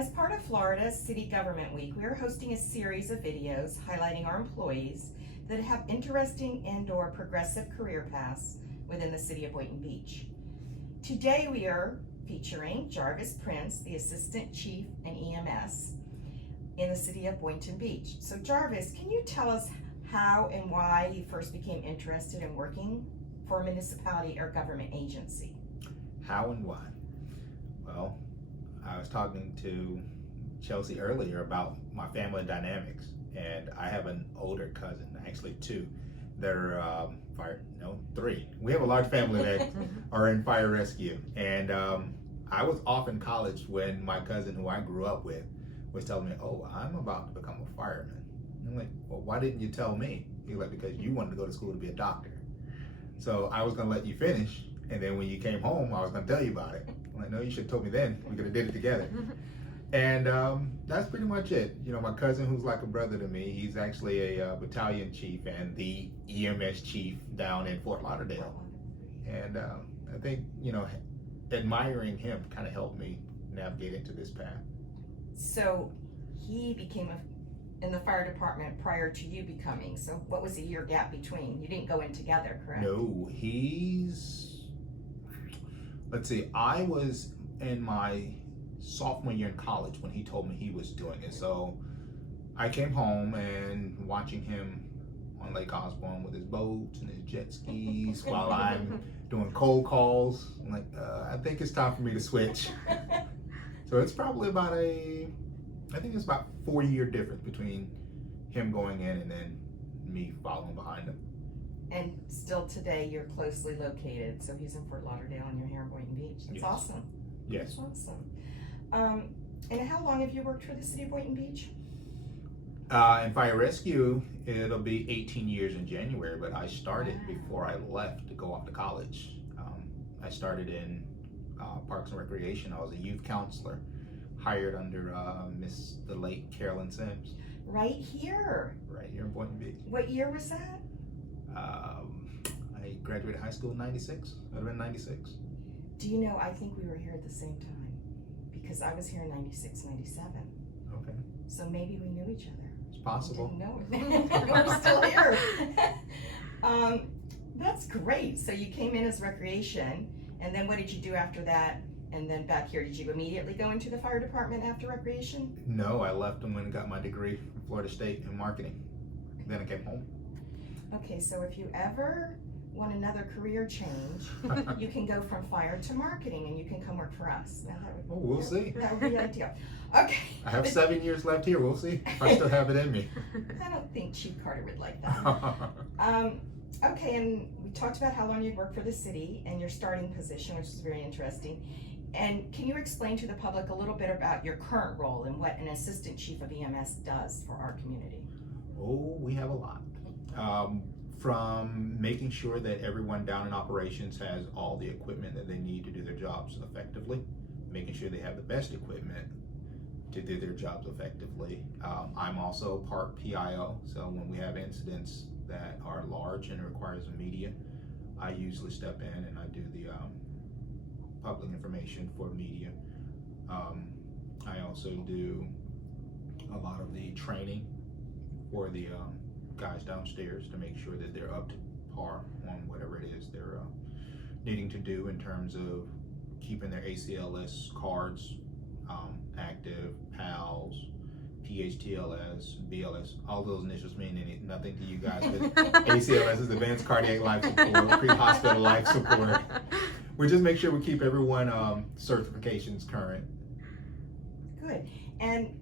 As part of Florida's City Government Week, we are hosting a series of videos highlighting our employees that have interesting indoor progressive career paths within the city of Boynton Beach. Today we are featuring Jarvis Prince, the Assistant Chief in EMS in the city of Boynton Beach. So Jarvis, can you tell us how and why you first became interested in working for a municipality or government agency? How and why? Well, I was talking to Chelsea earlier about my family dynamics, and I have an older cousin, actually two, that are three. We have a large family that are in fire rescue, and I was off in college when my cousin, who I grew up with, was telling me, "Oh, I'm about to become a fireman." And I'm like, "Well, why didn't you tell me?" He's like, "Because you wanted to go to school to be a doctor." So I was gonna let you finish, and then when you came home, I was gonna tell you about it. I'm like, "No, you should have told me then. We could have did it together." And that's pretty much it. You know, my cousin, who's like a brother to me, he's actually a battalion chief and the EMS chief down in Fort Lauderdale. And I think, admiring him kind of helped me navigate into this path. So he became in the fire department prior to you becoming. So what was the year gap between? You didn't go in together, correct? No, let's see, I was in my sophomore year in college when he told me he was doing it. So I came home and watching him on Lake Osborne with his boats and his jet skis while I'm doing cold calls. I'm like, I think it's time for me to switch. So it's probably about I think it's about 4-year difference between him going in and then me following behind him. And still today you're closely located. So he's in Fort Lauderdale and you're here in Boynton Beach. That's Yes. awesome. Yes. That's awesome. And how long have you worked for the city of Boynton Beach? In fire rescue, it'll be 18 years in January, but I started before I left to go off to college. I started in Parks and Recreation. I was a youth counselor, hired under the late Carolyn Sims. Right here In Boynton Beach. What year was that? I graduated high school in 96. It would have been 96. Do you know, I think we were here at the same time because I was here in 96, 97. Okay. So maybe we knew each other. It's possible. Didn't know. We're still here. That's great. So you came in as recreation, and then what did you do after that? And then back here, did you immediately go into the fire department after recreation? No, I left and went and got my degree from Florida State in marketing. Then I came home. Okay, so if you ever want another career change, you can go from fire to marketing and you can come work for us. Now We'll see. That would be ideal. Okay. I have 7 years left here. We'll see if I still have it in me. I don't think Chief Carter would like that. Okay, and we talked about how long you'd worked for the city and your starting position, which is very interesting. And can you explain to the public a little bit about your current role and what an assistant chief of EMS does for our community? Oh, we have a lot. From making sure that everyone down in operations has all the equipment that they need to do their jobs effectively, making sure they have the best equipment to do their jobs effectively. I'm also part PIO, so when we have incidents that are large and it requires the media, I usually step in and I do the public information for media. I also do a lot of the training for the guys downstairs to make sure that they're up to par on whatever it is they're needing to do in terms of keeping their ACLS cards active, PALS, PHTLS, BLS. All those initials mean nothing to you guys, but ACLS is Advanced Cardiac Life Support, Pre-Hospital Life Support. We just make sure we keep everyone certifications current. Good. And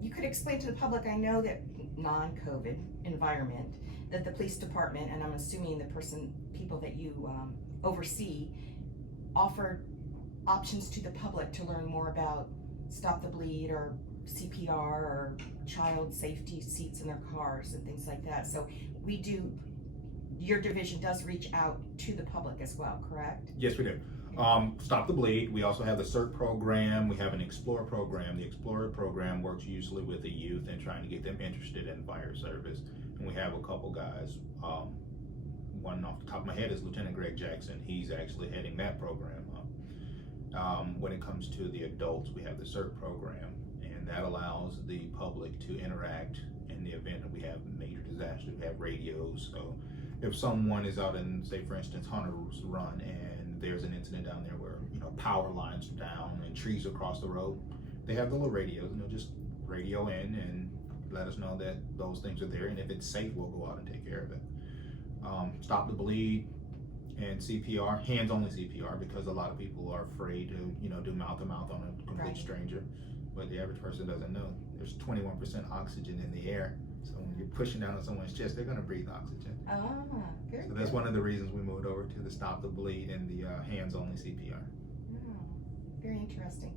you could explain to the public, I know that non-COVID environment, that the police department, and I'm assuming the people that you oversee, offered options to the public to learn more about Stop the Bleed or CPR or child safety seats in their cars and things like that. So your division does reach out to the public as well, correct? Yes, we do. Stop the Bleed. We also have the CERT program. We have an Explore program. The Explorer program works usually with the youth and trying to get them interested in fire service. And we have a couple guys. One off the top of my head is Lieutenant Greg Jackson. He's actually heading that program up. When it comes to the adults, we have the CERT program, and that allows the public to interact in the event that we have major disasters. We have radios, so if someone is out in, say for instance, Hunter's Run, and there's an incident down there where, you know, power lines are down and trees across the road, they have the little radios, and they'll just radio in and let us know that those things are there, and if it's safe, we'll go out and take care of it. Stop the bleed and CPR, hands-only CPR, because a lot of people are afraid to, you know, do mouth-to-mouth on a complete stranger. But the average person doesn't know there's 21% oxygen in the air. So when you're pushing down on someone's chest, they're going to breathe oxygen. Very So that's good. one of the reasons we moved over to the Stop the Bleed and the hands-only CPR. Oh, very interesting.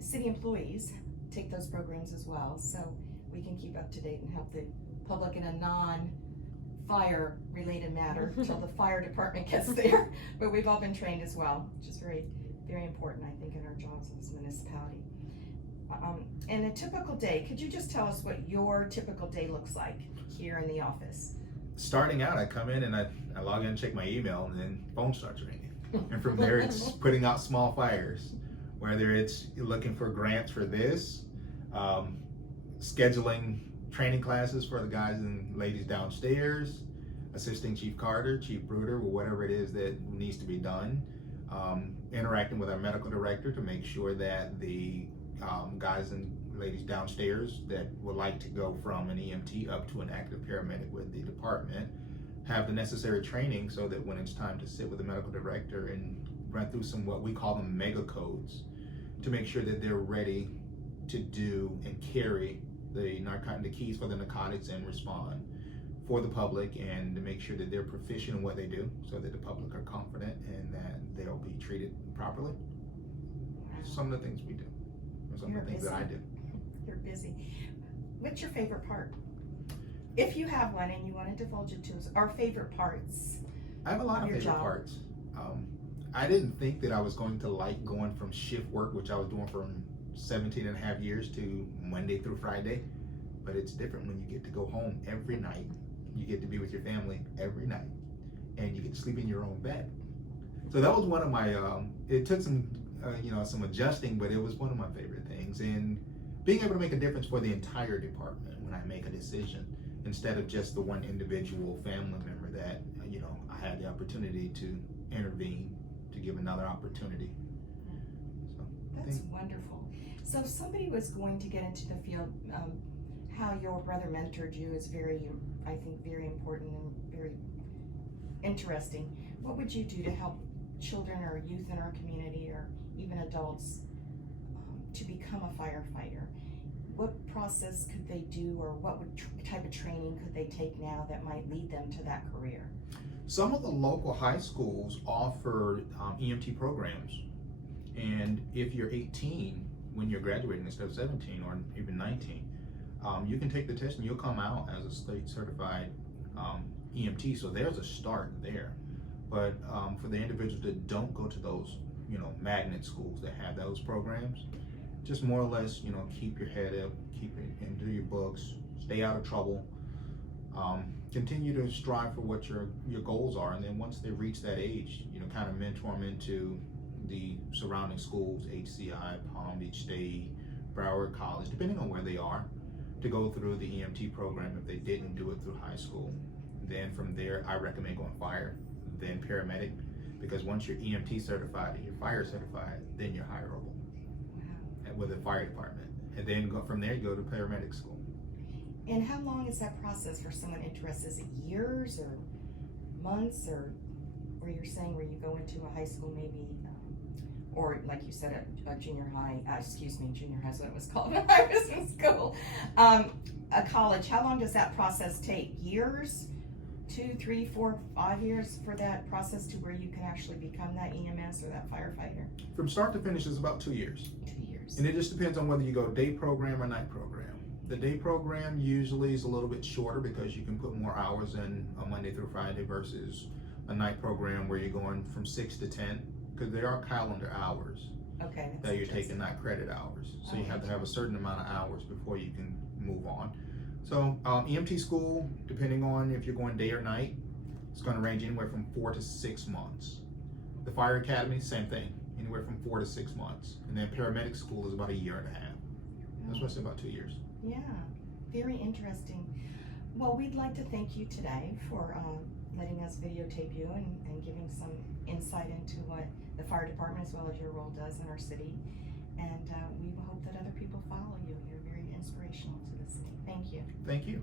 City employees take those programs as well, so we can keep up to date and help the public in a non-fire related matter until the fire department gets there. But we've all been trained as well, which is very, very important, I think, in our jobs as a municipality. And a typical day, could you just tell us what your typical day looks like here in the office? Starting out, I come in and I log in and check my email, and then phone starts ringing. And from there, it's putting out small fires, whether it's looking for grants for this, scheduling training classes for the guys and ladies downstairs, assisting Chief Carter, Chief Bruder, or whatever it is that needs to be done, interacting with our medical director to make sure that the guys and ladies downstairs that would like to go from an EMT up to an active paramedic with the department have the necessary training, so that when it's time to sit with the medical director and run through some, what we call them, mega codes, to make sure that they're ready to do and carry the keys for the narcotics and respond for the public, and to make sure that they're proficient in what they do, so that the public are confident and that they'll be treated properly. Wow. Some of the things we do, or some of the things that I do. You're busy. What's your favorite part? If you have one and you want to divulge it to us, our favorite parts. I have a lot of your favorite job. parts. I didn't think that I was going to like going from shift work, which I was doing from 17 and a half years, to Monday through Friday. But it's different when you get to go home every night. You get to be with your family every night, and you get to sleep in your own bed. So that was one of my, it took some, some adjusting, but it was one of my favorite things. And being able to make a difference for the entire department when I make a decision, instead of just the one individual family member that, I had the opportunity to intervene, to give another opportunity. So That's wonderful. So if somebody was going to get into the field, how your brother mentored you is very, I think, very important and very interesting. What would you do to help children or youth in our community, or even adults, to become a firefighter? What process could they do, or what type of training could they take now that might lead them to that career? Some of the local high schools offer EMT programs, and if you're 18 when you're graduating instead of 17 or even 19, you can take the test and you'll come out as a state certified EMT. So there's a start there. But for the individuals that don't go to those, magnet schools that have those programs, just more or less, keep your head up, keep it and do your books, stay out of trouble. Continue to strive for what your goals are, and then once they reach that age, kind of mentor them into the surrounding schools, HCI, Palm Beach State, Broward College, depending on where they are, to go through the EMT program if they didn't do it through high school. Then from there, I recommend going fire, then paramedic, because once you're EMT certified and you're fire certified, then you're hireable with the fire department. And then from there, you go to paramedic school. And how long is that process for someone interested? Is it years or months, or where you're saying where you go into a high school maybe, or like you said, a junior high, junior high is what it was called when I was in school, a college, how long does that process take? Years? 2, 3, 4, 5 years for that process to where you can actually become that EMS or that firefighter? From start to finish is about 2 years. 2 years. And it just depends on whether you go day program or night program. The day program usually is a little bit shorter because you can put more hours in on Monday through Friday versus a night program where you're going from 6 to 10, because there are calendar hours that you're taking, not credit hours. So you have to have a certain amount of hours before you can move on. So EMT school, depending on if you're going day or night, it's going to range anywhere from 4 to 6 months. The fire academy, same thing. anywhere from 4 to 6 months. And then paramedic school is about 1.5 years. That's what I say, about 2 years. Yeah, very interesting. Well, we'd like to thank you today for letting us videotape you and giving some insight into what the fire department as well as your role does in our city. And we hope that other people follow you. You're very inspirational to the city. Thank you. Thank you.